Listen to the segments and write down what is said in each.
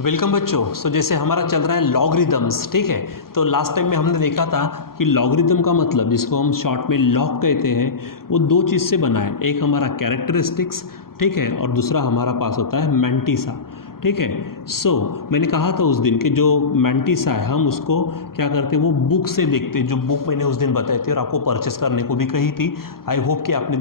Welcome बच्चों। जैसे हमारा चल रहा है लॉगरिदम्स, ठीक है। तो लास्ट टाइम में हमने देखा था कि लॉगरिदम का मतलब, जिसको हम शॉर्ट में लॉग कहते हैं, वो दो चीज़ से बना है। एक हमारा कैरेक्टरिस्टिक्स, ठीक है, और दूसरा हमारा पास होता है मैंटिसा, ठीक है। मैंने कहा था उस दिन कि जो मैंटिसा है हम उसको क्या करते हैं, वो बुक से देखते हैं, जो बुक मैंने उस दिन बताई थी और आपको परचेस करने को भी कही थी। आई होप कि आपने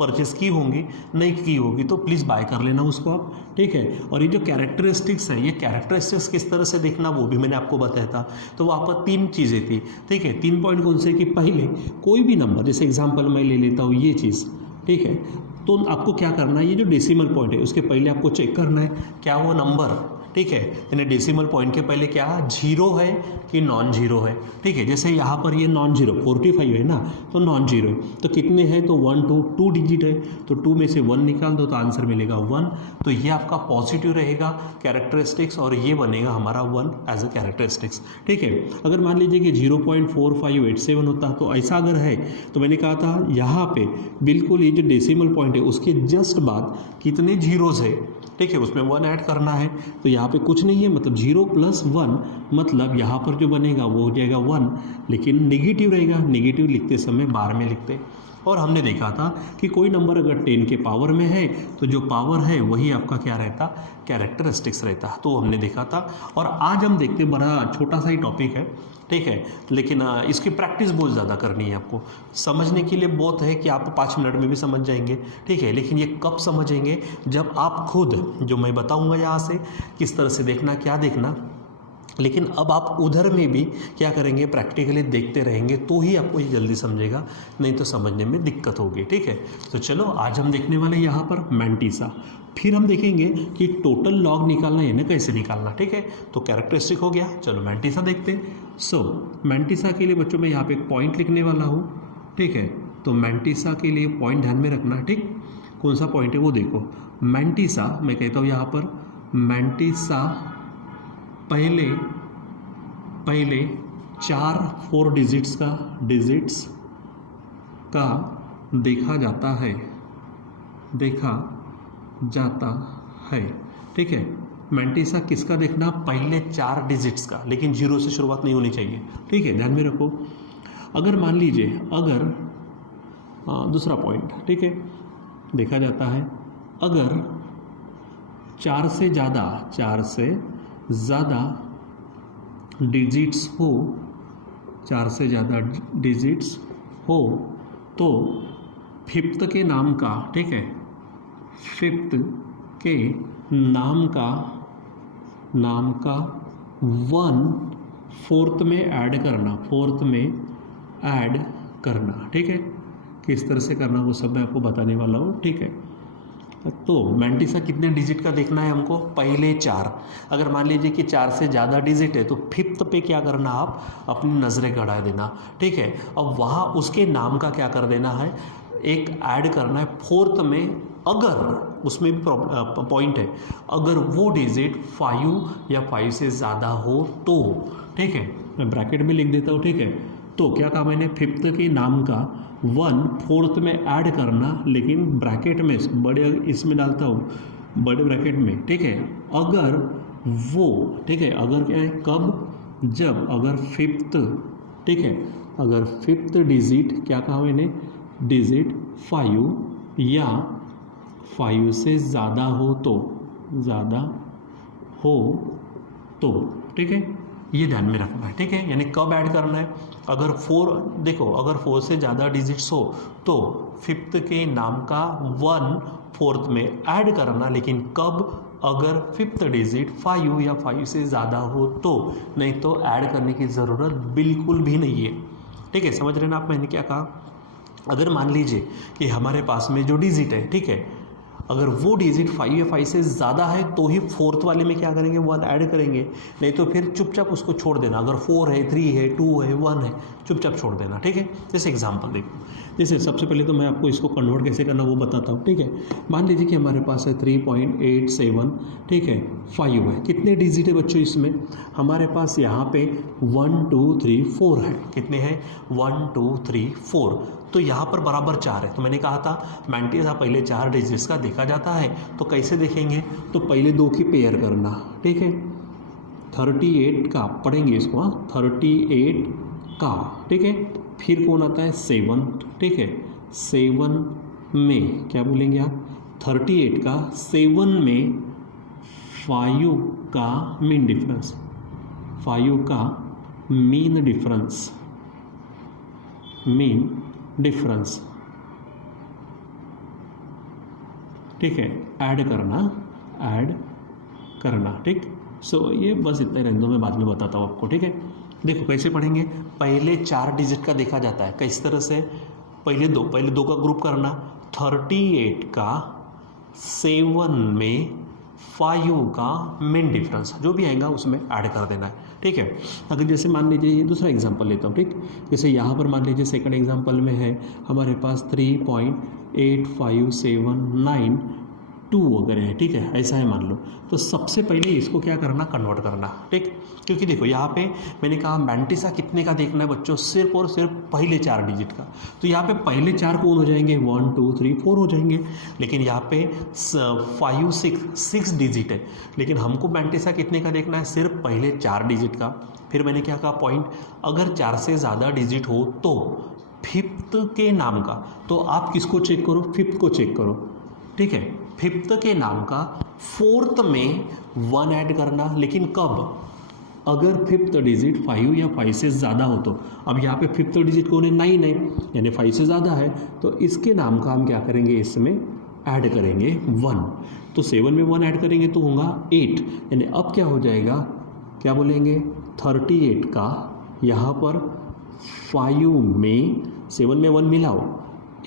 परचेस की होंगी, नहीं की होगी तो प्लीज़ बाय कर लेना उसको आप, ठीक है। और ये जो कैरेक्टरिस्टिक्स है, ये कैरेक्टरिस्टिक्स किस तरह से देखना वो भी मैंने आपको बताया था। तो वहाँ पर तीन चीज़ें थी, ठीक है। 3 पॉइंट कौन से कि पहले कोई भी नंबर, जैसे एग्जाम्पल मैं ले लेता हूँ ये चीज़, ठीक है। तो आपको क्या करना है, ये जो डेसिमल पॉइंट है उसके पहले आपको चेक करना है क्या वो नंबर, ठीक है, यानी डेसिमल पॉइंट के पहले क्या जीरो है कि नॉन जीरो है, ठीक है। जैसे यहाँ पर ये नॉन जीरो 45 है ना, तो नॉन जीरो है। तो कितने हैं, तो 1 2 डिजिट है, तो 2 में से 1 निकाल दो तो आंसर मिलेगा 1। तो ये आपका पॉजिटिव रहेगा कैरेक्टरिस्टिक्स और ये बनेगा हमारा 1 एज अ कैरेक्टरिस्टिक्स, ठीक है। अगर मान लीजिए कि 0.4587 होता तो ऐसा अगर है, तो मैंने कहा था यहाँ पे बिल्कुल ये जो डेसिमल पॉइंट है उसके जस्ट बाद कितने जीरोज़ है, ठीक है, उसमें 1 ऐड करना है। तो यहाँ पे कुछ नहीं है, मतलब 0 + 1, मतलब यहाँ पर जो बनेगा वो हो जाएगा 1, लेकिन नेगेटिव रहेगा। नेगेटिव लिखते समय बार में लिखते। और हमने देखा था कि कोई नंबर अगर 10 के पावर में है तो जो पावर है वही आपका क्या रहता, कैरेक्टरिस्टिक्स रहता। तो हमने देखा था। और आज हम देखते, बड़ा छोटा सा ही टॉपिक है, ठीक है, लेकिन इसकी प्रैक्टिस बहुत ज़्यादा करनी है आपको। समझने के लिए बहुत है कि आप 5 मिनट में भी समझ जाएंगे, ठीक है, लेकिन ये कब समझेंगे, जब आप खुद, जो मैं बताऊंगा यहाँ से किस तरह से देखना, क्या देखना, लेकिन अब आप उधर में भी क्या करेंगे, प्रैक्टिकली देखते रहेंगे तो ही आपको ये जल्दी समझेगा, नहीं तो समझने में दिक्कत होगी, ठीक है। तो चलो आज हम देखने वाले यहाँ पर मैंटिसा। फिर हम देखेंगे कि टोटल लॉग निकालना है ना, कैसे निकालना, ठीक है। तो कैरेक्टरिस्टिक हो गया, चलो मैंटिसा देखते हैं। मैंटिसा के लिए बच्चों मैं यहाँ पे एक पॉइंट लिखने वाला हूँ, ठीक है। तो मैंटिसा के लिए पॉइंट ध्यान में रखना, ठीक। कौन सा पॉइंट है वो देखो। मैंटिसा मैं कहता हूँ यहाँ पर, मैंटिसा पहले 4 डिजिट्स का देखा जाता है, ठीक है। मैंटिसा किसका देखना, पहले 4 डिजिट्स का, लेकिन 0 से शुरुआत नहीं होनी चाहिए, ठीक है, ध्यान में रखो। अगर मान लीजिए, अगर दूसरा पॉइंट, ठीक है, देखा जाता है अगर 4 से ज़्यादा डिजिट्स हो, 4 से ज़्यादा डिजिट्स हो तो फिफ्थ के नाम का, ठीक है, फिफ्थ के नाम का 1 फोर्थ में ऐड करना, ठीक है। किस तरह से करना वो सब मैं आपको बताने वाला हूँ, ठीक है। तो मैंटिसा कितने डिजिट का देखना है हमको, पहले 4। अगर मान लीजिए कि 4 से ज़्यादा डिजिट है तो फिफ्थ पे क्या करना, आप अपनी नज़रें गड़ा देना, ठीक है। अब वहाँ उसके नाम का क्या कर देना है, एक ऐड करना है फोर्थ में। अगर उसमें भी पॉइंट है, अगर वो डिजिट 5 या 5 से ज़्यादा हो तो, ठीक है, मैं ब्रैकेट में लिख देता हूँ, ठीक है। तो क्या कहा मैंने, फिफ्थ के नाम का 1 फोर्थ में ऐड करना, लेकिन ब्रैकेट में बड़े, इसमें डालता हूँ बड़े ब्रैकेट में, ठीक है। अगर वो, ठीक है, अगर क्या है, कब, जब अगर फिफ्थ, ठीक है, अगर फिफ्थ डिजिट, क्या कहा मैंने, डिजिट 5 या 5 से ज़्यादा हो तो, ठीक है, ये ध्यान में रखना है, ठीक है। यानी कब ऐड करना है, अगर 4, देखो, अगर 4 से ज़्यादा डिजिट्स हो तो फिफ्थ के नाम का 1 फोर्थ में ऐड करना, लेकिन कब, अगर फिफ्थ डिजिट 5 या 5 से ज़्यादा हो तो, नहीं तो ऐड करने की ज़रूरत बिल्कुल भी नहीं है, ठीक है। समझ रहे ना आप मैंने क्या कहा। अगर मान लीजिए कि हमारे पास में जो डिजिट है, ठीक है, अगर वो डिजिट 5 या 5 से ज़्यादा है तो ही फोर्थ वाले में क्या करेंगे, 1 ऐड करेंगे, नहीं तो फिर चुपचाप उसको छोड़ देना। अगर 4 है, 3 है, 2 है, 1 है, चुपचाप छोड़ देना, ठीक है। जैसे एग्जांपल देखो, जैसे सबसे पहले तो मैं आपको इसको कन्वर्ट कैसे करना वो बताता हूँ, ठीक है। मान लीजिए कि हमारे पास है 3.87, ठीक है, 5 है। कितने डिजिट है बच्चों इसमें, हमारे पास यहाँ पे 1 2 3 4 है। कितने हैं, 1 2 3 4। तो यहाँ पर बराबर 4 है। तो मैंने कहा था मैंटिसा पहले 4 डिजिट्स का देखा जाता है। तो कैसे देखेंगे, तो पहले 2 की पेयर करना, ठीक है। 38 का पढ़ेंगे इसको, 38 का, ठीक है। फिर कौन आता है 7, ठीक है। 7 में क्या बोलेंगे आप, 38 का 7 में 5 का मीन डिफरेंस, 5 का मीन डिफरेंस, मीन डिफरेंस, ठीक है, ऐड करना, ठीक। सो ये बस इतना रहने दो, मैं बाद में बताता हूँ आपको, ठीक है। देखो कैसे पढ़ेंगे, पहले 4 डिजिट का देखा जाता है, किस तरह से, पहले दो का ग्रुप करना, 38 का 7 में 5 का मेन डिफरेंस जो भी आएगा उसमें ऐड कर देना है, ठीक है। अगर जैसे मान लीजिए ये दूसरा एग्जांपल लेता हूँ, ठीक। जैसे यहाँ पर मान लीजिए सेकंड एग्जांपल में है हमारे पास 3.85792 अगर है, ठीक है, ऐसा है मान लो। तो सबसे पहले इसको क्या करना, कन्वर्ट करना, ठीक। क्योंकि देखो यहाँ पे मैंने कहा मैंटिसा कितने का देखना है बच्चों, सिर्फ और सिर्फ पहले 4 डिजिट का। तो यहाँ पे पहले 4 कौन हो जाएंगे, 1 2 3 4 हो जाएंगे। लेकिन यहाँ पे 5 6 डिजिट है, लेकिन हमको मैंटिसा कितने का देखना है, सिर्फ पहले 4 डिजिट का। फिर मैंने क्या कहा पॉइंट, अगर 4 से ज़्यादा डिजिट हो तो फिफ्थ के नाम का, तो आप किसको चेक करो, फिफ्थ को चेक करो, ठीक है। फिफ्थ के नाम का फोर्थ में 1 ऐड करना, लेकिन कब, अगर फिफ्थ डिजिट 5 या 5 से ज़्यादा हो तो। अब यहाँ पे फिफ्थ डिजिट कौन है, 9 है, यानी 5 से ज़्यादा है, तो इसके नाम का हम क्या करेंगे, इसमें ऐड करेंगे 1। तो 7 में 1 ऐड करेंगे तो होगा 8, यानी अब क्या हो जाएगा, क्या बोलेंगे, 38 का यहाँ पर 5 में 7 में 1 मिलाओ,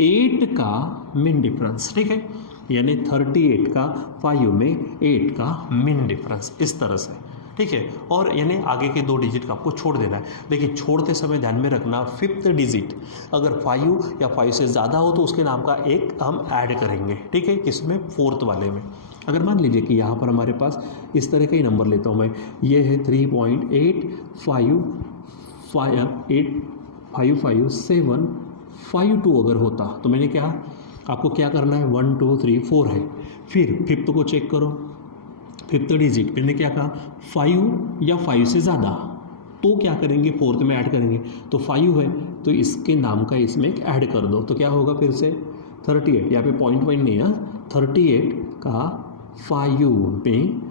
8 का मीन डिफरेंस, ठीक है। यानी 38 का 5 में 8 का मीन डिफरेंस, इस तरह से, ठीक है। और यानी आगे के 2 डिजिट का आपको छोड़ देना है। देखिए छोड़ते समय ध्यान में रखना, फिफ्थ डिजिट अगर 5 या 5 से ज़्यादा हो तो उसके नाम का एक हम ऐड करेंगे, ठीक है, किसमें, फोर्थ वाले में। अगर मान लीजिए कि यहाँ पर हमारे पास इस तरह का ही नंबर लेता हूँ मैं, ये है 3.855752 अगर होता, तो मैंने क्या, आपको क्या करना है, 1 2 3 4 है। फिर फिफ्थ को चेक करो, फिफ्थ डिजिट मैंने क्या कहा, 5 या 5 से ज़्यादा, तो क्या करेंगे, फोर्थ में ऐड करेंगे। तो 5 है तो इसके नाम का इसमें एक ऐड कर दो, तो क्या होगा फिर से 38, यहाँ पे पॉइंट नहीं है, 38 का 5 में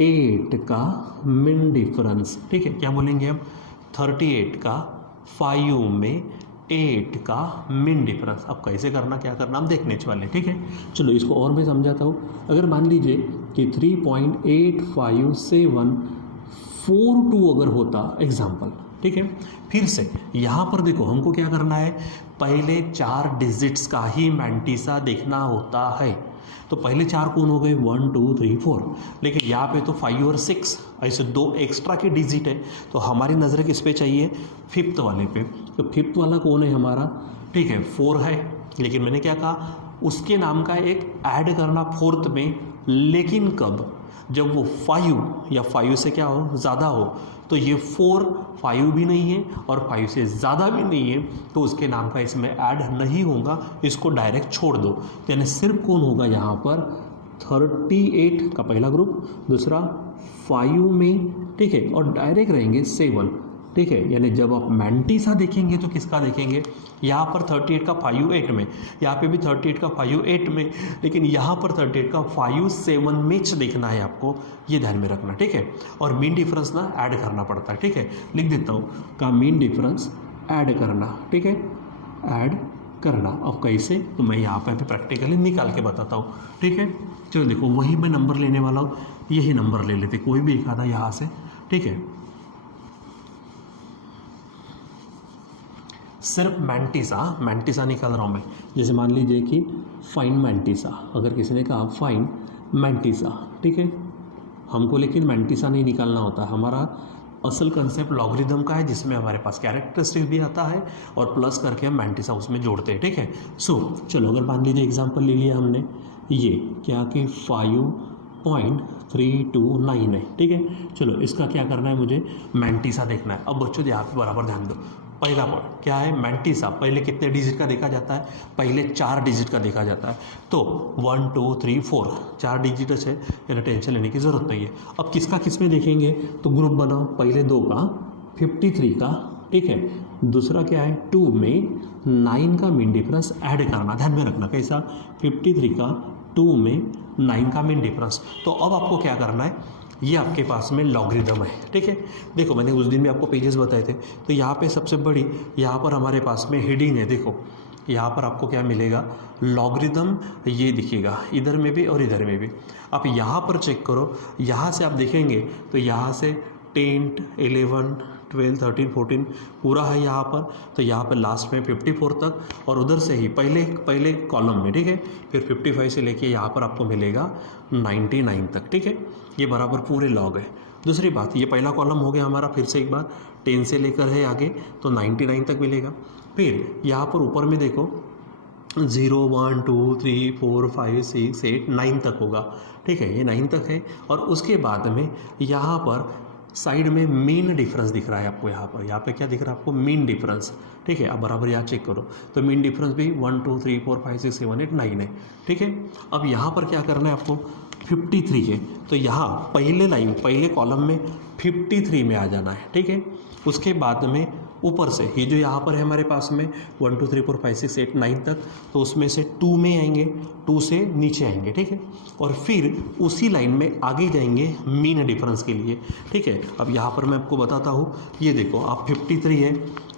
8 का मीन डिफरेंस, ठीक है। क्या बोलेंगे हम, 38 का 5 में 8 का मीन डिफरेंस। अब कैसे करना, क्या करना, हम देखने वाले, ठीक है। चलो इसको और मैं समझाता हूँ। अगर मान लीजिए कि 3.85742 अगर होता एग्जाम्पल, ठीक है। फिर से यहाँ पर देखो हमको क्या करना है, पहले 4 डिजिट्स का ही मैंटिसा देखना होता है। तो पहले 4 कौन हो गए, 1 2 3 4, लेकिन यहाँ पे तो 5 और 6 ऐसे 2 एक्स्ट्रा के डिजिट है। तो हमारी नज़र किस पे चाहिए, फिफ्थ वाले पे। तो फिफ्थ वाला कौन है हमारा, ठीक है, 4 है, लेकिन मैंने क्या कहा, उसके नाम का एक ऐड करना फोर्थ में, लेकिन कब, जब वो 5 या 5 से क्या हो, ज़्यादा हो। तो ये 4 5 भी नहीं है और 5 से ज़्यादा भी नहीं है, तो उसके नाम का इसमें ऐड नहीं होगा, इसको डायरेक्ट छोड़ दो। यानी सिर्फ कौन होगा यहाँ पर, 38 का पहला ग्रुप, दूसरा 5 में, ठीक है, और डायरेक्ट रहेंगे 7, ठीक है। यानी जब आप मैंटिसा देखेंगे तो किसका देखेंगे, यहाँ पर 38 का 5 8 में, यहाँ पे भी 38 का 5 8 में, लेकिन यहाँ पर 38 का 5 7 में देखना है आपको, ये ध्यान में रखना, ठीक है। और मीन डिफरेंस ना ऐड करना पड़ता है, ठीक है। लिख देता हूँ, का मीन डिफरेंस ऐड करना, ठीक है, ऐड करना। अब कैसे, तो मैं यहाँ पे प्रैक्टिकली निकाल के बताता हूँ, ठीक है। चलो देखो वही मैं नंबर लेने वाला हूँ, यही नंबर ले लेते, कोई भी एक आधा यहाँ से, ठीक है। सिर्फ मैंटिसा निकाल रहा हूँ मैं। जैसे मान लीजिए कि फाइन मैंटिसा, अगर किसी ने कहा फाइन मैंटिसा, ठीक है, हमको लेकिन मैंटिसा नहीं निकालना होता, हमारा असल कंसेप्ट लॉगरिदम का है, जिसमें हमारे पास कैरेक्टरिस्टिक भी आता है और प्लस करके हम मैंटिसा उसमें जोड़ते हैं, ठीक है। चलो अगर मान लीजिए एग्जांपल ले लिया हमने, ये क्या कि 5.329 है, ठीक है। चलो इसका क्या करना है, मुझे मैंटिसा देखना है। अब बच्चों यहाँ पे बराबर ध्यान दो, पहला पॉइंट क्या है, मैंटिसा पहले कितने डिजिट का देखा जाता है, पहले 4 डिजिट का देखा जाता है। तो 1 2 3 4 4 डिजिट है, यानी टेंशन लेने की ज़रूरत नहीं है। अब किसका किस में देखेंगे, तो ग्रुप बनाओ, पहले 2 का 53 का, ठीक है, दूसरा क्या है 2 में 9 का मीन डिफरेंस ऐड करना, ध्यान में रखना कैसा, 53 का 2 में 9 का मीन डिफरेंस। तो अब आपको क्या करना है, ये आपके पास में लॉगरिदम है, ठीक है। देखो मैंने उस दिन भी आपको पेजेस बताए थे, तो यहाँ पे सबसे बड़ी यहाँ पर हमारे पास में हेडिंग है, देखो यहाँ पर आपको क्या मिलेगा, लॉगरिदम, ये दिखेगा इधर में भी और इधर में भी। आप यहाँ पर चेक करो, यहाँ से आप देखेंगे तो यहाँ से 10 11 12 13 14 पूरा है यहाँ पर, तो यहाँ पर लास्ट में 54 तक, और उधर से ही पहले कॉलम में, ठीक है, फिर 55 से लेके यहाँ पर आपको मिलेगा 99 तक, ठीक है, ये बराबर पूरे लॉग है। दूसरी बात, ये पहला कॉलम हो गया हमारा, फिर से एक बार 10 से लेकर है आगे तो 99 तक मिलेगा। फिर यहाँ पर ऊपर में देखो 0 1 2 3 4 5 6 8 9 तक होगा, ठीक है, ये 9 तक है। और उसके बाद में यहाँ पर साइड में मीन डिफरेंस दिख रहा है आपको, यहाँ पे क्या दिख रहा है आपको, मीन डिफरेंस, ठीक है। अब बराबर यहाँ चेक करो, तो मीन डिफरेंस भी 1 2 3 4 5 6 7 8 9 है, ठीक है। अब यहाँ पर क्या करना है आपको, 53 है, तो यहाँ पहले कॉलम में 53 में आ जाना है, ठीक है। उसके बाद में ऊपर से ये जो यहाँ पर है हमारे पास में 1 2 3 4 5 6 8 9 तक, तो उसमें से 2 में आएंगे, 2 से नीचे आएंगे, ठीक है। और फिर उसी लाइन में आगे जाएंगे मीन डिफरेंस के लिए, ठीक है। अब यहाँ पर मैं आपको बताता हूँ, ये देखो आप 53 है,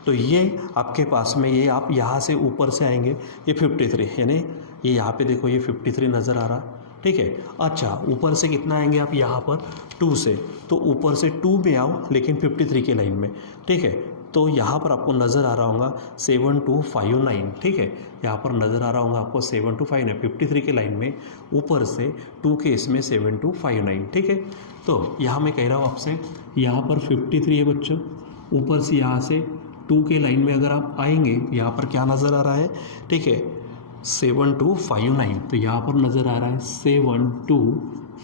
तो ये आपके पास में ये आप यहाँ से ऊपर से आएंगे, ये 53 यानी ये यहाँ पे देखो ये 53 नज़र आ रहा, ठीक है। अच्छा ऊपर से कितना आएंगे आप, यहाँ पर 2 से, तो ऊपर से 2 में आओ लेकिन 53 के लाइन में, ठीक है। तो यहाँ पर आपको नज़र आ रहा होगा 7 2 5 9, ठीक है, यहाँ पर नज़र आ रहा होगा आपको 7 2 5 9, 53 के लाइन में ऊपर से 2 के इसमें 7 2 5 9, ठीक है। तो यहाँ मैं कह रहा हूँ आपसे, यहाँ पर 53 है बच्चों, ऊपर से यहाँ से 2 के लाइन में अगर आप आएंगे, यहाँ पर क्या नज़र आ रहा है, ठीक है, 7 2 5 9, तो यहाँ पर नज़र आ रहा है 7 2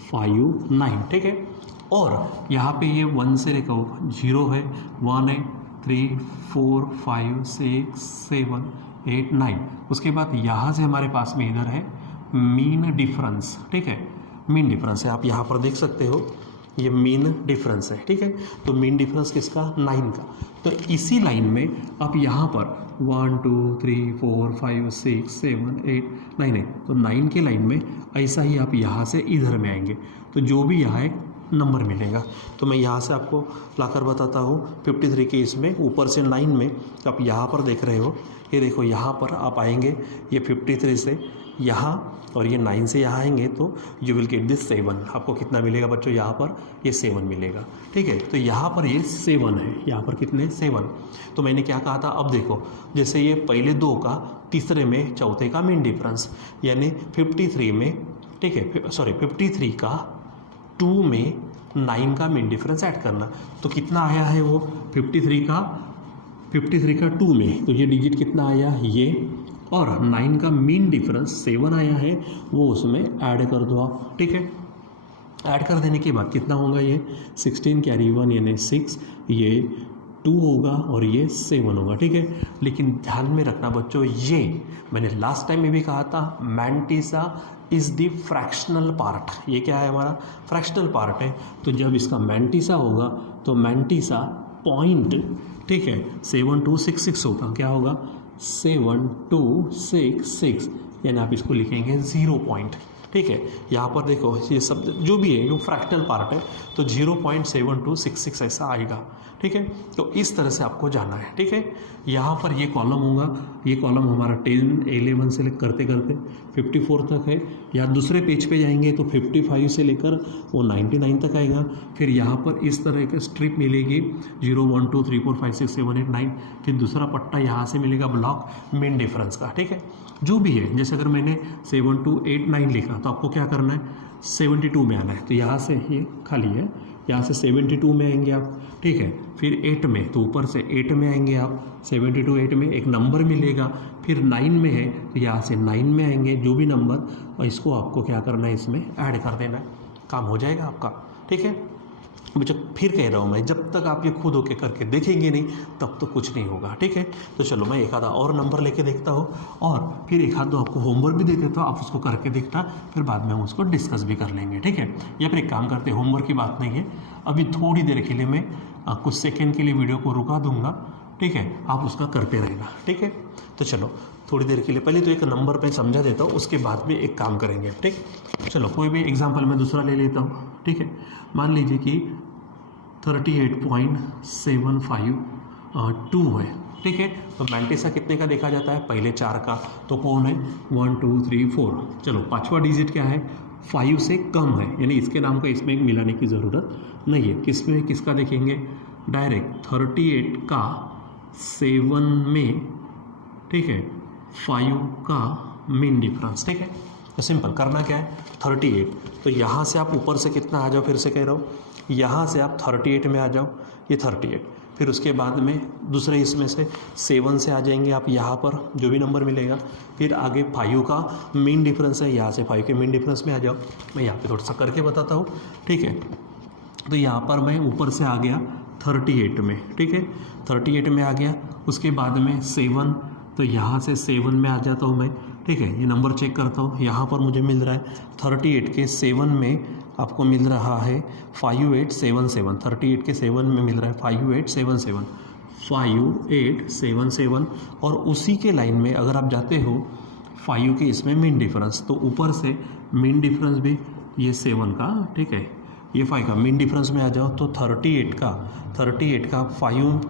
5 9, ठीक है। और यहाँ पे ये 1 से लेकर 0 है, 1 है, 3 4 5 6 7 8 9, उसके बाद यहाँ से हमारे पास में इधर है मीन डिफरेंस, ठीक है, मीन डिफरेंस है, आप यहाँ पर देख सकते हो ये मीन डिफरेंस है, ठीक है। तो मीन डिफरेंस किसका, 9 का। तो इसी लाइन में आप यहाँ पर 1 2 3 4 5 6 7 8 9 है, तो 9 के लाइन में ऐसा ही आप यहाँ से इधर में आएंगे, तो जो भी यहाँ एक नंबर मिलेगा, तो मैं यहाँ से आपको लाकर बताता हूँ 53 के इसमें ऊपर से 9 में आप यहाँ पर देख रहे हो, ये देखो यहाँ पर आप आएंगे, ये 53 से यहाँ और ये 9 से यहाँ आएंगे, तो यू विल गेट दिस 7, आपको कितना मिलेगा बच्चों, यहाँ पर ये 7 मिलेगा, ठीक है। तो यहाँ पर ये 7 है, यहाँ पर कितने 7, तो मैंने क्या कहा था, अब देखो जैसे ये पहले 2 का तीसरे में चौथे का मीन डिफरेंस, यानी 53 में, ठीक है, सॉरी 53 का 2 में 9 का मीन डिफरेंस ऐड करना, तो कितना आया है वो 53 का 2 में, तो ये डिजिट कितना आया ये, और 9 का मीन डिफरेंस 7 आया है, वो उसमें ऐड कर दो आप, ठीक है। ऐड कर देने के बाद कितना होगा, ये 16 कैरी 1 यानी 6, ये 2 होगा और ये 7 होगा, ठीक है। लेकिन ध्यान में रखना बच्चों, ये मैंने लास्ट टाइम में भी कहा था, mantissa is the fractional part, ये क्या है हमारा फ्रैक्शनल पार्ट है, तो जब इसका मैंटिसा होगा तो मैंटिसा पॉइंट, ठीक है, 7266 होगा, क्या होगा 7266, यानी आप इसको लिखेंगे 0 पॉइंट, ठीक है। यहाँ पर देखो ये सब जो भी है, ये फ्रैक्शनल पार्ट है, तो 0.7266 ऐसा आएगा, ठीक है। तो इस तरह से आपको जाना है, ठीक है। यहाँ पर ये कॉलम होगा, ये कॉलम हमारा 10 11 से करते करते 54 तक है, या दूसरे पेज पे जाएंगे तो 55 से लेकर वो 99 तक आएगा। फिर यहाँ पर इस तरह का स्ट्रिप मिलेगी 0 1 2 3 4 5 6 7 8 9, फिर दूसरा पट्टा यहाँ से मिलेगा ब्लॉक मीन डिफरेंस का, ठीक है। जो भी है, जैसे अगर मैंने 7 2 8 9 लिखा, तो आपको क्या करना है 72 में आना है, तो यहाँ से ये खाली है, यहाँ से 72 में आएंगे आप, ठीक है। फिर 8 में, तो ऊपर से 8 में आएंगे आप, 72 8 में एक नंबर मिलेगा, फिर 9 में है तो यहाँ से 9 में आएंगे जो भी नंबर, और इसको आपको क्या करना है, इसमें ऐड कर देना है, काम हो जाएगा आपका, ठीक है। बच्चों फिर कह रहा हूँ मैं, जब तक आप ये खुद होके करके देखेंगे नहीं तब तो कुछ नहीं होगा, ठीक है। तो चलो मैं एक आधा और नंबर लेके देखता हूँ और फिर एक आध दो आपको होमवर्क भी दे देता हूँ, आप उसको करके देखना, फिर बाद में हम उसको डिस्कस भी कर लेंगे, ठीक है। या फिर एक काम करते हैं, होमवर्क की बात नहीं है, अभी थोड़ी देर के लिए मैं कुछ सेकेंड के लिए वीडियो को रुका दूंगा, ठीक है, आप उसका करते रहना, ठीक है। तो चलो थोड़ी देर के लिए पहले तो एक नंबर पे समझा देता हूँ, उसके बाद में एक काम करेंगे, ठीक। चलो कोई भी एग्जांपल मैं दूसरा ले लेता हूँ, ठीक है। मान लीजिए कि 38.752 है, ठीक है। तो मैंटिसा कितने का देखा जाता है, पहले 4 का, तो कौन है 1 2 3 4। चलो पांचवा डिजिट क्या है, 5 से कम है, यानी इसके नाम का इसमें मिलाने की ज़रूरत नहीं है। किसमें किसका देखेंगे, डायरेक्ट 38 का 7 में, ठीक है, 5 का मीन डिफरेंस, ठीक है। तो सिंपल करना क्या है, 38, तो यहाँ से आप ऊपर से कितना आ जाओ, फिर से कह रहा हूँ, यहाँ से आप 38 में आ जाओ, ये 38, फिर उसके बाद में दूसरे इसमें से 7 से आ जाएंगे आप यहाँ पर, जो भी नंबर मिलेगा, फिर आगे 5 का मीन डिफरेंस है, यहाँ से 5 के मीन डिफरेंस में आ जाओ। मैं यहाँ पे थोड़ा सा करके बताता हूँ, ठीक है। तो यहाँ पर मैं ऊपर से आ गया 38 में, ठीक है, 38 में आ गया, उसके बाद में 7, तो यहाँ से 7 में आ जाता हूँ मैं, ठीक है। ये नंबर चेक करता हूँ, यहाँ पर मुझे मिल रहा है 38 के 7 में आपको मिल रहा है 5877, 38 के 7 में मिल रहा है 5877, 5877। और उसी के लाइन में अगर आप जाते हो 5 के इसमें मीन डिफरेंस, तो ऊपर से मीन डिफरेंस भी ये 7 का, ठीक है, ये 5 का मीन डिफरेंस में आ जाओ, तो 38 का 5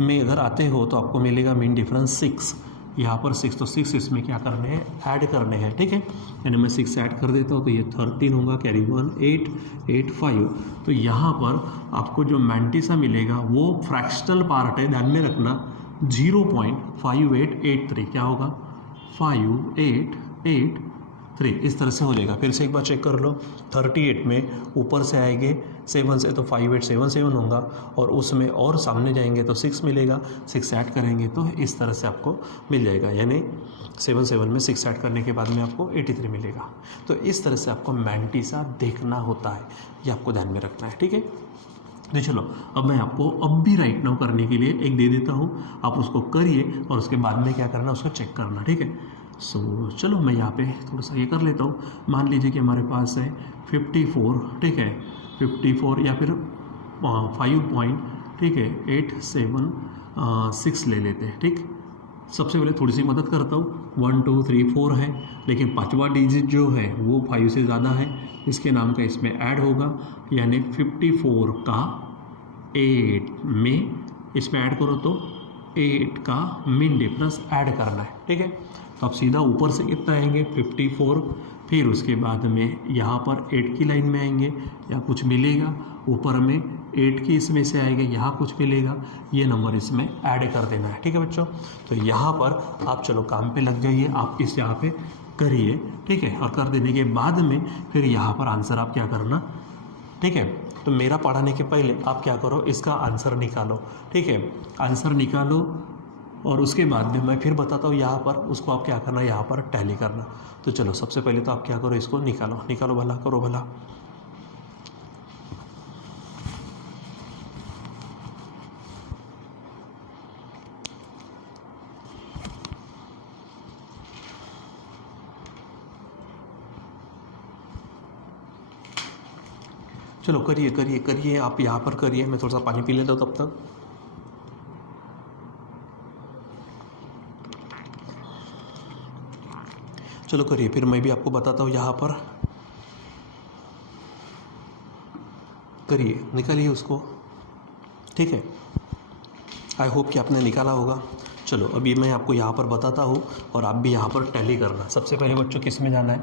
में अगर आते हो तो आपको मिलेगा मीन डिफरेंस 6, यहाँ पर 6, तो 6 इसमें क्या करने हैं, ऐड करने हैं, ठीक है। यानी मैं 6 ऐड कर देता हूँ तो ये 13 होगा, कैरी 1 8 8 5। तो यहाँ पर आपको जो मैंटिसा मिलेगा वो फ्रैक्शनल पार्ट है, ध्यान में रखना, 0.5883, क्या होगा 5883, इस तरह से हो जाएगा। फिर से एक बार चेक कर लो, 38 में ऊपर से आएंगे 7 से तो 5877 होगा, और उसमें और सामने जाएंगे तो 6 मिलेगा, 6 ऐड करेंगे तो इस तरह से आपको मिल जाएगा, यानी 7 में 6 ऐड करने के बाद में आपको 83 मिलेगा। तो इस तरह से आपको मैंटिसा देखना होता है, ये आपको ध्यान में रखना है, ठीक है। तो चलो अब मैं आपको अब भी राइट नाउ करने के लिए एक दे देता हूँ, आप उसको करिए और उसके बाद में क्या करना, उसको चेक करना, ठीक है। सो चलो मैं यहाँ पे थोड़ा सा ये कर लेता हूँ। मान लीजिए कि हमारे पास है 54, ठीक है, 54 या फिर 5 ठीक है 876 ले लेते हैं, ठीक। सबसे पहले थोड़ी सी मदद करता हूँ, 1 2 3 4 है, लेकिन पांचवा डिजिट जो है वो 5 से ज़्यादा है, इसके नाम का इसमें ऐड होगा, यानी 54 का 8 में इसमें ऐड करो तो 8 का मीन डिफरेंस ऐड करना है, ठीक है। तो अब सीधा ऊपर से कितना आएंगे 54, फिर उसके बाद में यहाँ पर 8 की लाइन में आएंगे, या कुछ मिलेगा, ऊपर में 8 की इसमें से आएगा, यहाँ कुछ मिलेगा, ये नंबर इसमें ऐड कर देना है, ठीक है बच्चों। तो यहाँ पर आप चलो काम पे लग जाइए, आप इस यहाँ पे करिए, ठीक है। और कर देने के बाद में फिर यहाँ पर आंसर आप क्या करना, ठीक है। तो मेरा पढ़ाने के पहले आप क्या करो, इसका आंसर निकालो, ठीक है, आंसर निकालो, और उसके बाद में मैं फिर बताता हूँ यहाँ पर उसको आप क्या करना, यहाँ पर टैली करना। तो चलो सबसे पहले तो आप क्या करो, इसको निकालो, निकालो भला, करो भला। चलो करिए करिए करिए, आप यहाँ पर करिए, मैं थोड़ा सा पानी पी लेता हूँ तब तक। चलो करिए, फिर मैं भी आपको बताता हूँ, यहाँ पर करिए, निकालिए उसको, ठीक है। आई होप कि आपने निकाला होगा। चलो अभी मैं आपको यहाँ पर बताता हूँ और आप भी यहाँ पर टैली करना। सबसे पहले बच्चों किस में जाना है,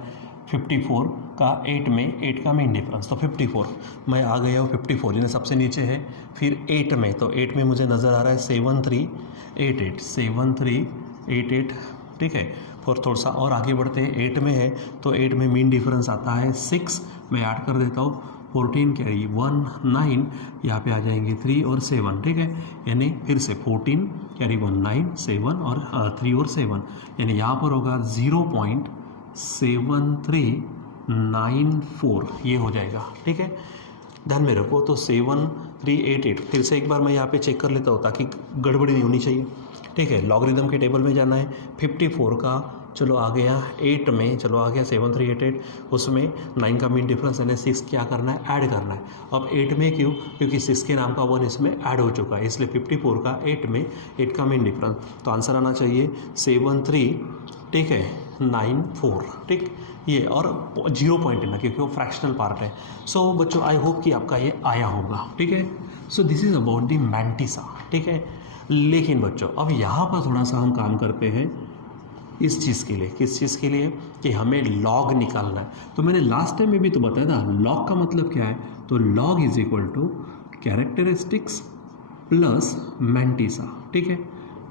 54 का 8 में 8 का मीन डिफरेंस, तो 54 मैं आ गया हूँ, 54 यानी सबसे नीचे है। फिर 8 में, तो 8 में मुझे नज़र आ रहा है 7388, 7388, ठीक है। और थोड़ा सा और आगे बढ़ते हैं, 8 में है तो 8 में मीन डिफरेंस आता है 6, मैं ऐड कर देता हूँ, 14 कैरी 1 9, यहाँ पे आ जाएंगे 3 और 7, ठीक है। यानी फिर से 14 कैरी 1 9 7 और 3 और 7, यानी यहाँ पर होगा 0.7394, ये हो जाएगा, ठीक है। ध्यान में रखो। तो 7388 फिर से एक बार मैं यहाँ पे चेक कर लेता हूँ ताकि गड़बड़ी नहीं होनी चाहिए, ठीक है। लॉगरिदम के टेबल में जाना है, 54 का चलो आ गया 8 में, चलो आ गया 7388, उसमें 9 का मीन डिफरेंस यानी 6 क्या करना है, ऐड करना है। अब 8 में क्यों, क्योंकि 6 के नाम का 1 इसमें ऐड हो चुका है, इसलिए 54 का 8 में 8 का मीन डिफरेंस, तो आंसर आना चाहिए 73, ठीक है, 94, ठीक ये, और 0 पॉइंट ना, क्योंकि वो फ्रैक्शनल पार्ट है। सो बच्चों आई होप कि आपका ये आया होगा, ठीक है। So this is about the mantissa, ठीक है। लेकिन बच्चों अब यहाँ पर थोड़ा सा हम काम करते हैं इस चीज़ के लिए, किस चीज़ के लिए, कि हमें लॉग निकालना है। तो मैंने लास्ट टाइम में भी तो बताया था लॉग का मतलब क्या है, तो log is equal to characteristics plus mantissa, ठीक है।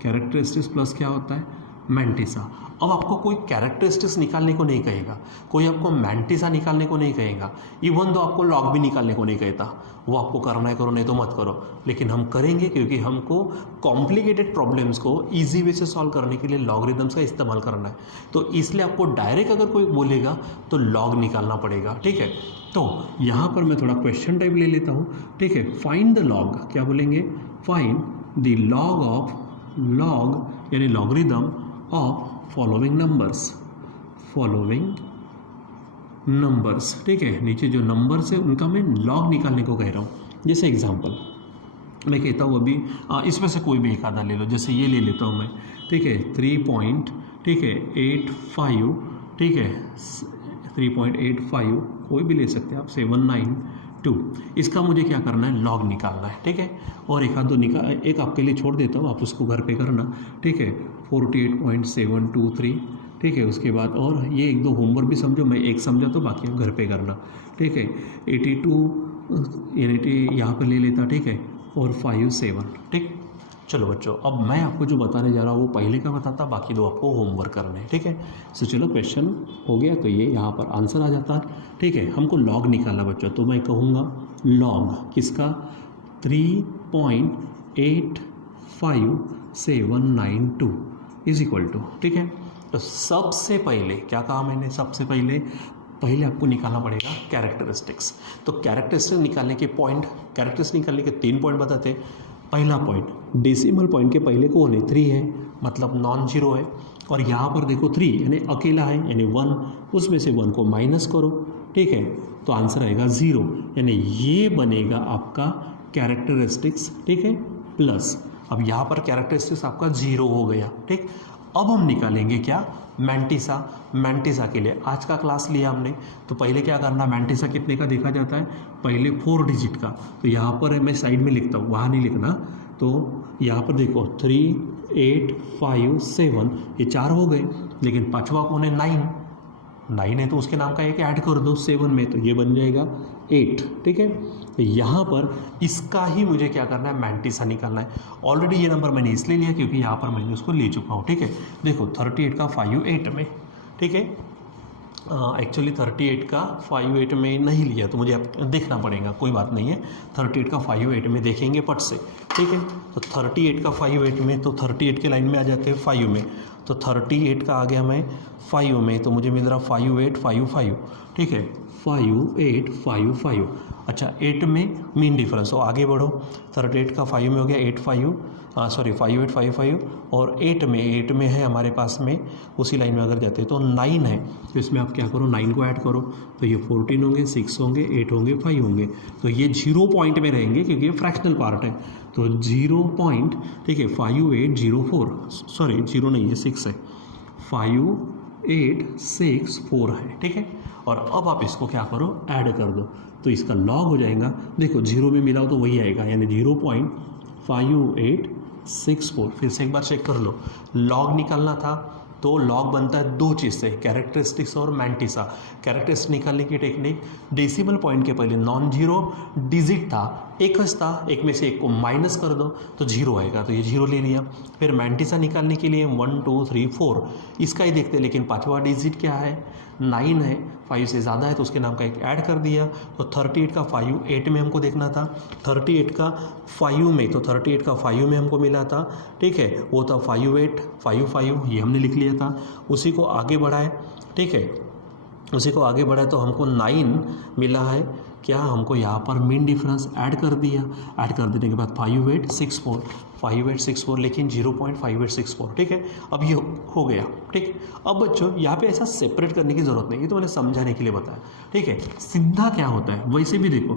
कैरेक्टरिस्टिक्स प्लस क्या होता है, मैंटिसा। अब आपको कोई कैरेक्टरिस्टिक्स निकालने को नहीं कहेगा, कोई आपको मैंटिसा निकालने को नहीं कहेगा, इवन तो आपको लॉग भी निकालने को नहीं कहता, वो आपको करना है करो, नहीं तो मत करो। लेकिन हम करेंगे क्योंकि हमको कॉम्प्लिकेटेड प्रॉब्लम्स को ईजी वे से सॉल्व करने के लिए लॉगरिदम्स का इस्तेमाल करना है। तो इसलिए आपको डायरेक्ट अगर कोई बोलेगा तो लॉग निकालना पड़ेगा, ठीक है। तो यहाँ पर मैं थोड़ा क्वेश्चन टाइप ले लेता हूँ, ठीक है। फाइंड द लॉग, क्या बोलेंगे, find the log of, log यानी लॉगरिदम ऑफ फॉलोइंग नंबर्स, ठीक है। नीचे जो नंबर्स है उनका मैं लॉग निकालने को कह रहा हूँ। जैसे एग्जांपल मैं कहता हूँ अभी इसमें से कोई भी एक आधा ले लो, जैसे ये ले लेता हूँ मैं, ठीक है, 3 ठीक है 85, ठीक है 3.85, कोई भी ले सकते हैं आप, 792, इसका मुझे क्या करना है, लॉग निकालना है, ठीक है। और एक आध दो एक आपके लिए छोड़ देता हूँ, आप उसको घर पे करना, ठीक है। 48.723, ठीक है। उसके बाद और ये एक दो होमवर्क भी समझो, मैं एक समझा तो बाकी आप घर पे करना, ठीक है। 82 यहाँ पर ले लेता, ठीक है, और 57, ठीक। चलो बच्चों अब मैं आपको जो बताने जा रहा हूँ वो पहले का बताता, बाकी दो आपको होमवर्क करने हैं, ठीक है। सो चलो क्वेश्चन हो गया, तो ये यहाँ पर आंसर आ जाता है, ठीक है। हमको लॉग निकालना बच्चों, तो मैं कहूँगा लॉग किसका, 3.85792 इज इक्वल टू, ठीक है। तो सबसे पहले क्या कहा मैंने, सबसे पहले आपको निकालना पड़ेगा कैरेक्टरिस्टिक्स। तो कैरेक्टरिस्टिक्स निकालने के पॉइंट, कैरेक्टरिस्टिक्स निकालने के 3 पॉइंट बताते हैं। पहला पॉइंट, डेसिमल पॉइंट के पहले कौन है, 3 है, मतलब नॉन जीरो है। और यहाँ पर देखो 3 यानी अकेला है, यानी 1, उसमें से 1 को माइनस करो, ठीक है, तो आंसर आएगा 0, यानी ये बनेगा आपका कैरेक्टरिस्टिक्स, ठीक है, प्लस। अब यहाँ पर कैरेक्टरिस्टिक्स आपका 0 हो गया, ठीक। अब हम निकालेंगे क्या, मैंटिसा के लिए आज का क्लास लिया हमने, तो पहले क्या करना, मैंटिसा कितने का देखा जाता है, पहले 4 डिजिट का। तो यहाँ पर मैं साइड में लिखता हूँ, वहाँ नहीं लिखना। तो यहाँ पर देखो 3, 8, 5, 7, ये 4 हो गए, लेकिन पाँचवा कौन है, 9 है, तो उसके नाम का एक ऐड कर दो 7 में, तो ये बन जाएगा 8, ठीक है। तो यहाँ पर इसका ही मुझे क्या करना है, मैंटिसा निकालना है। ऑलरेडी ये नंबर मैंने इसलिए लिया क्योंकि यहाँ पर मैंने उसको ले चुका हूँ, ठीक है। देखो 38 का 58 में, ठीक है, एक्चुअली 38 का 58 में नहीं लिया, तो मुझे अब देखना पड़ेगा, कोई बात नहीं है। 38 का 58 में देखेंगे पट से, ठीक है। तो 38 का 58 में, तो 38 के लाइन में आ जाते हैं 5 में, तो 38 का आ गया मैं 5 में, तो मुझे मिल रहा 5855, ठीक है, 5855। अच्छा 8 में मीन डिफरेंस, तो आगे बढ़ो, 38 का 5 में हो गया 5855, और 8 में है हमारे पास में, उसी लाइन में अगर जाते हैं तो 9 है, तो इसमें आप क्या करो, 9 को ऐड करो, तो ये 14 होंगे, 6 होंगे, 8 होंगे, 5 होंगे, तो ये 0 पॉइंट में रहेंगे क्योंकि ये फ्रैक्शनल पार्ट है, तो 0 पॉइंट, ठीक है, 5804, सॉरी 0 नहीं है 6 है, 5864 है, ठीक है। और अब आप इसको क्या करो, ऐड कर दो, तो इसका लॉग हो जाएगा, देखो 0 में मिलाओ तो वही आएगा, यानी 0.5864। फिर से एक बार चेक कर लो, लॉग निकालना था तो लॉग बनता है 2 चीज़ से, कैरेक्टरिस्टिक्स और मैंटिसा। कैरेक्टरिस्टिक्स निकालने की टेक्निक, डेसिमल पॉइंट के पहले नॉन जीरो डिजिट था, एक था, एक में से एक को माइनस कर दो तो 0 आएगा, तो ये 0 ले लिया। फिर मैंटिसा निकालने के लिए 1 2 3 4 इसका ही देखते हैं, लेकिन 5वां डिजिट क्या है, 9 है, 5 से ज़्यादा है तो उसके नाम का एक ऐड कर दिया। तो 38 का 58 में हमको देखना था, 38 का 5 में, तो 38 का 5 में हमको मिला था, ठीक है, वो था 5855, ये हमने लिख लिया था। उसी को आगे बढ़ाए, ठीक है, उसी को आगे बढ़ाए तो हमको 9 मिला है, क्या हमको यहाँ पर मीन डिफरेंस ऐड कर दिया, ऐड कर देने के बाद 5864 लेकिन 0.5864, ठीक है। अब ये हो गया, ठीक। अब बच्चों यहाँ पे ऐसा सेपरेट करने की ज़रूरत नहीं, ये तो मैंने समझाने के लिए बताया, ठीक है। सीधा क्या होता है वैसे भी देखो,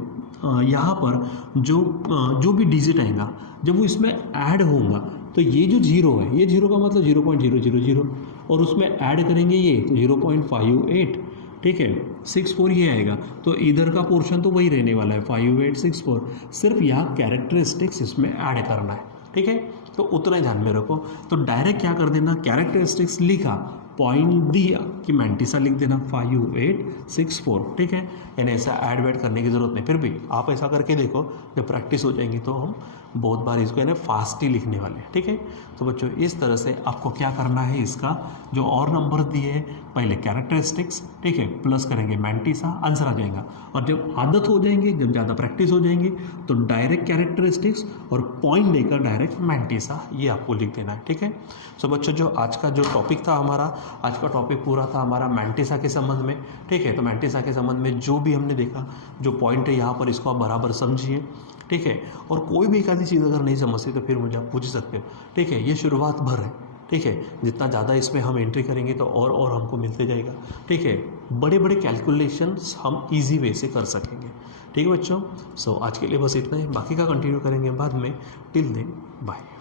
यहाँ पर जो भी डिजिट आएगा जब वो इसमें ऐड होगा तो ये जो जीरो है, ये जीरो का मतलब 0.000 और उसमें ऐड करेंगे ये तो 0.58, ठीक है। 64 ये आएगा तो इधर का पोर्शन तो वही रहने वाला है 5864, सिर्फ यहाँ कैरेक्टरिस्टिक्स इसमें ऐड करना है, ठीक है। तो उतना ध्यान में रखो। तो डायरेक्ट क्या कर देना, कैरेक्टरिस्टिक्स लिखा, पॉइंट दिया कि मैंटिसा लिख देना 5864, ठीक है। यानी ऐसा ऐड वैड करने की ज़रूरत नहीं। फिर भी आप ऐसा करके देखो, जब प्रैक्टिस हो जाएंगी तो हम बहुत बार इसको यानी फास्ट ही लिखने वाले हैं, ठीक है। तो बच्चों इस तरह से आपको क्या करना है, इसका जो और नंबर दिए हैं पहले कैरेक्टरिस्टिक्स, ठीक है, प्लस करेंगे मैंटिसा, आंसर आ जाएगा। और जब आदत हो जाएंगे, जब ज़्यादा प्रैक्टिस हो जाएंगी तो डायरेक्ट कैरेक्टरिस्टिक्स और पॉइंट देकर डायरेक्ट मैंटिसा, ये आपको लिख देना है, ठीक है। सो बच्चों जो आज का जो टॉपिक था हमारा, आज का टॉपिक पूरा था हमारा मैंटिसा के संबंध में, ठीक है। तो मैंटिसा के संबंध में जो भी हमने देखा, जो पॉइंट है यहाँ पर, इसको आप बराबर समझिए, ठीक है। और कोई भी एक आधी चीज़ अगर नहीं समझती तो फिर मुझे आप पूछ सकते हो, ठीक है। ये शुरुआत भर है, ठीक है। जितना ज़्यादा इसमें हम एंट्री करेंगे तो और हमको मिलते जाएगा, ठीक है। बड़े बड़े कैलकुलेशंस हम इजी वे से कर सकेंगे, ठीक है बच्चों। सो आज के लिए बस इतना ही, बाकी का कंटिन्यू करेंगे बाद में। Till then bye.